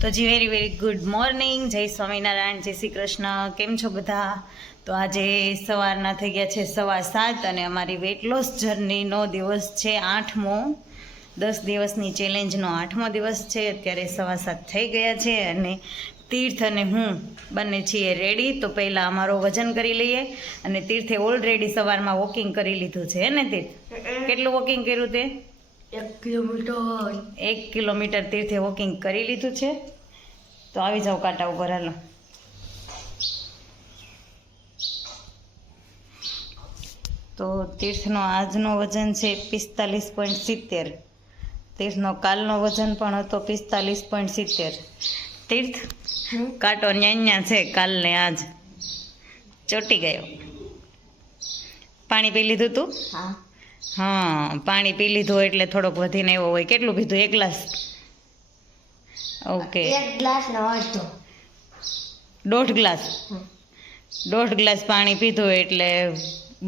તો જી very good morning, જય સ્વામિનારાયણ, જય શ્રી કૃષ્ણ. કેમ છો બધા? તો આજે સવારના થઈ ગયા છે 7:15 અને અમારી વેટ લોસ જર્નીનો દિવસ છે 8મો. 10 દિવસની ચેલેન્જનો 8મો દિવસ છે. અત્યારે 7:15 થઈ ગયા છે અને તીર્થ અને હું બંને છીએ રેડી. તો પહેલાં અમારો વજન કરી લઈએ. અને તીર્થે ઓલરેડી સવારમાં વોકિંગ કરી લીધું છે ને તીર્થ? કેટલું વોકિંગ કર્યું તે? 1 કિલોમીટર તીર્થે વોકિંગ કરી લીધું છે. તો આવી જાઓ કાંટા ઉપર, હાલો. તો તીર્થનો આજનો વજન છે 45.70. તીર્થનો કાલનો વજન પણ હતો 45.70. તીર્થ કાંટો ન્યા છે કાલને આજ ચોટી ગયો. પાણી પી લીધું તું? હા, પાણી પી લીધું એટલે થોડોક વધીને એવો હોય. કેટલું પીધું? 1 ગ્લાસ? ઓકે, 1 ગ્લાસ નો અડધો. 1.5 ગ્લાસ? 1.5 ગ્લાસ પાણી પીધું એટલે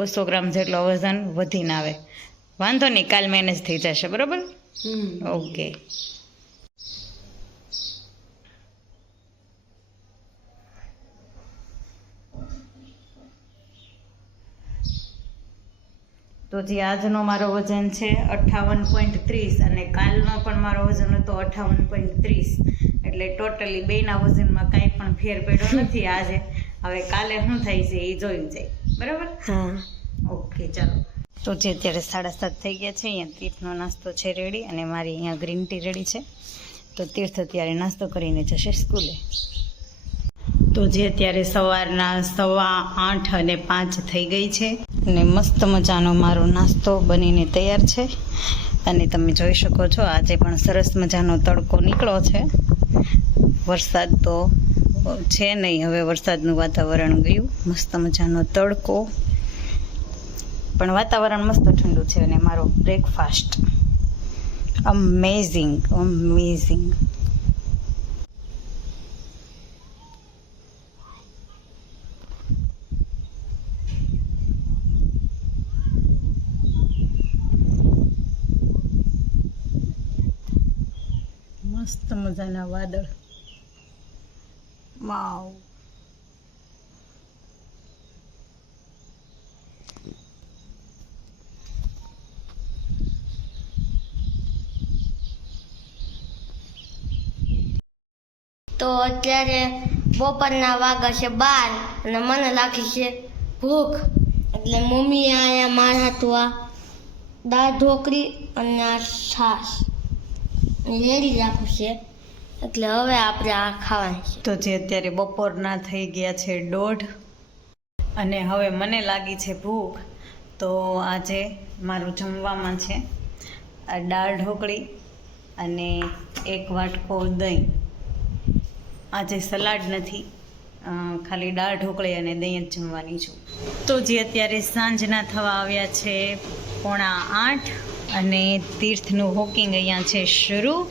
200 ગ્રામ જેટલો વજન વધીને આવે. વાંધો નહીં, કાલ મેનેજ થઈ જશે, બરાબર? ઓકે. તો જે આજનો મારો વજન છે 58.30 અને કાલનો પણ મારો વજન હતો 58.30. એટલે ટોટલી બેના વજનમાં કાંઈ પણ ફેર પડ્યો નથી આજે. હવે કાલે શું થાય છે એ જોયું જાય, બરાબર? હા. ઓકે, ચાલો. તો જે અત્યારે 7:30 થઈ ગયા છે. અહીંયા તીર્થનો નાસ્તો છે રેડી અને મારી અહીંયા ગ્રીન ટી રેડી છે. તો તીર્થ અત્યારે નાસ્તો કરીને જશે સ્કૂલે. તો જે અત્યારે સવારના 8:05 થઈ ગઈ છે અને મસ્ત મજાનો મારો નાસ્તો બનીને તૈયાર છે. અને તમે જોઈ શકો છો આજે પણ સરસ મજાનો તડકો નીકળ્યો છે. વરસાદ તો છે નહીં, હવે વરસાદનું વાતાવરણ ગયું. મસ્ત મજાનો તડકો, પણ વાતાવરણ મસ્ત ઠંડુ છે. અને મારો બ્રેકફાસ્ટ અમેઝિંગ. મસ્ત મજાના વાદળ. વાવ. તો અત્યારે બપોરના વાગ્યા છે 12 અને મને લાગી છે ભૂખ. એટલે મમ્મીએ અહીંયા મારા હાટુ આ દાળ ઢોકળી અને આ છાશ રેડી રાખું છે. એટલે હવે આપણે આ ખાવાની છે. તો જે અત્યારે બપોરના થઈ ગયા છે 1:30 અને હવે મને લાગી છે ભૂખ. તો આજે મારું જમવામાં છે આ દાળ ઢોકળી અને 1 વાટકો દહીં. આજે સલાડ નથી, ખાલી દાળ ઢોકળી અને દહીં જ જમવાની છું. તો જે અત્યારે સાંજના થવા આવ્યા છે 7:45 અને તીર્થનું વોકિંગ અહીંયા છે શરૂ.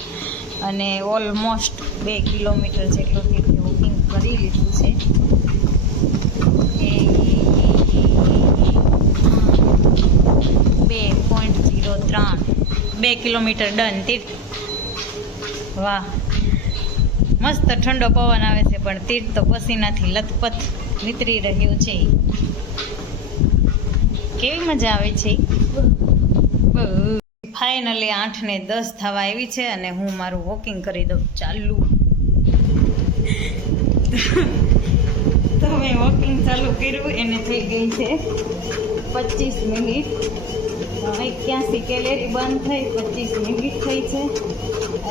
અને ઓલમોસ્ટ 2 કિલોમીટર જેટલું તીર્થે વોકિંગ કરી લીધું છે. 2.03 કિલોમીટર ડન તીર્થ. વાહ, મસ્ત ઠંડો પવન આવે છે, પણ તીર્થ તો પસીનાથી લથપથ નીતરી રહ્યું છે. કેવી મજા આવે છે. ફાઇનલી 8:10 થવા આવી છે અને હું મારું વોકિંગ કરી દઉં ચાલુ. તો મેં વોકિંગ ચાલુ કર્યું, એને થઈ ગઈ છે 25 મિનિટ. 81 કેલેરી બંધ થઈ, 25 મિનિટ થઈ છે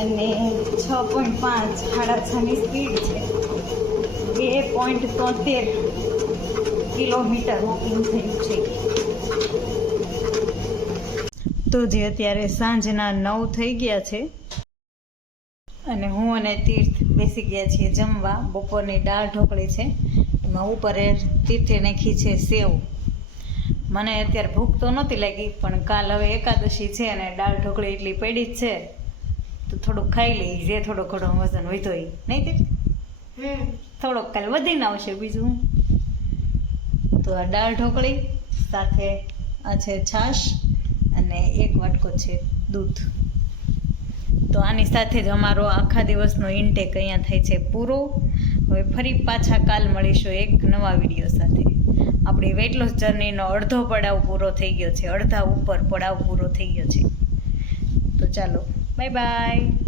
અને 6.5 સાડા 6ની સ્પીડ છે. 2.73 કિલોમીટર વોકિંગ થયું છે. તો જે અત્યારે સાંજના 9 થઈ ગયા છે અને હું અને તીર્થ બેસી ગયા છીએ જમવા. બપોરની દાળ ઢોકળી છે, એમાં ઉપર તીર્થે નાખી છે સેવ. મને અત્યારે ભૂખ તો નહોતી લાગી, પણ કાલ હવે એકાદશી છે અને દાળ ઢોકળી એટલી પડી જ છે તો થોડુંક ખાઈ લઈ, જે થોડો ઘણો વજન વધ્યો હોય. નહીં તીર્થ? થોડોક કાલ વધીને આવશે, બીજું. તો આ દાળ ઢોકળી સાથે આ છે છાશ અને 1 વાટકો છે દૂધ. તો તો આની સાથે જ અમારો આખા દિવસનો ઇન્ટેક અહીંયા થાય છે પૂરો. હવે ફરી પાછા કાલ મળીશું એક નવા વિડીયો સાથે. આપણી વેઇટ લોસ જર્નીનો અડધો પડાવ પૂરો થઈ ગયો છે, અડધા ઉપર પડાવ પૂરો થઈ ગયો છે. તો ચાલો, બાય બાય.